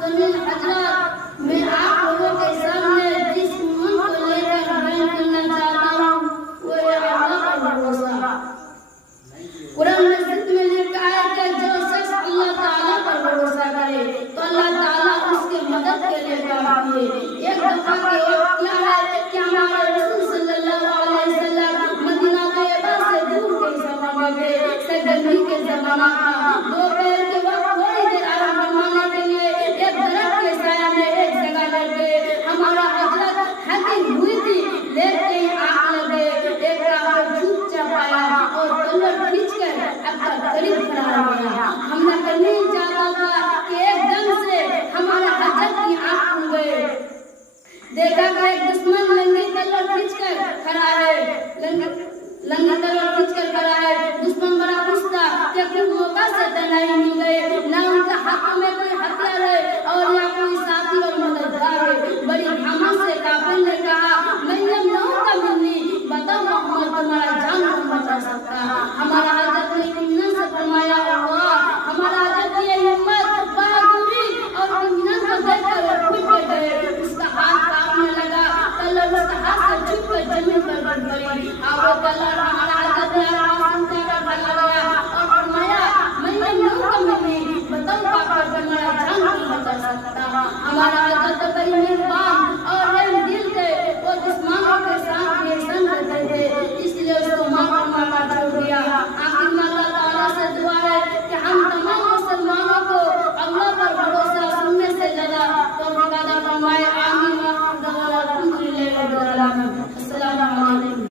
समीर हजरत मैं आप लोगों के सामने जिस मुल्क को लेकर बयान करना चाहता हूँ वो है अल्लाह का भरोसा। कुरान मजीद में लिखा है कि जो शख्स अल्लाह ताला पर भरोसा करे तो अल्लाह ताला उसके मदद के लिए काफी है। एक दफा के वक्त क्या है कि हमारे रसूल सल्लल्लाहु अलैहि वसल्लम मदीना तैयबा से दूर के जमाने में सरगर्मी के जमाना था। दोपहर के वक्त थोड़ी देर आराम फरमाने के लिए एक दरख्त के साया में एक जगह लग गए। हमारा हजरत हकीम हुई थी लेते ही आग लगे। एक रात चुपचाप आया और तलवार खींचकर अपना करीब खड़ा हो गया। हमने करने ही चाहा था कि एकदम से हमारे हजरत की आंख खुल गई। देखा कि एक दुश्मन लंगी तलवार खींचकर खड़ा है। लंगी तलवार खींचकर खड़ा है। दुश्मन बड़ा खुश था कि कुछ मौका से तनाई मिल गई। ना उनके हाथों में कोई हथियार है और ना कोई साथी और मददगार है। बड़ी हिम्मत से काफिर ने कहा मैं जब नौका मिली बताओ मोहम्मद तुम्हारा जान कौन बचा सकता। हमारा हजरत ने इत्मीनान से फरमाया अल्लाह। हमारा हजरत की हिम्मत बहादुरी और इत्मीनान को देखकर वो खुद के गए। उसका हाथ कांपने लगा। तलवार उसके हाथ से छूटकर जमीन पर गिर पड़ी। अब वो तलवार हमारा हजरत ने आवाज सुनते हुए खड़ा गया और फरमाया मैं जब नौका मिली बताओ पापा तुम्हारा जान कौन बचा सकता। हमारा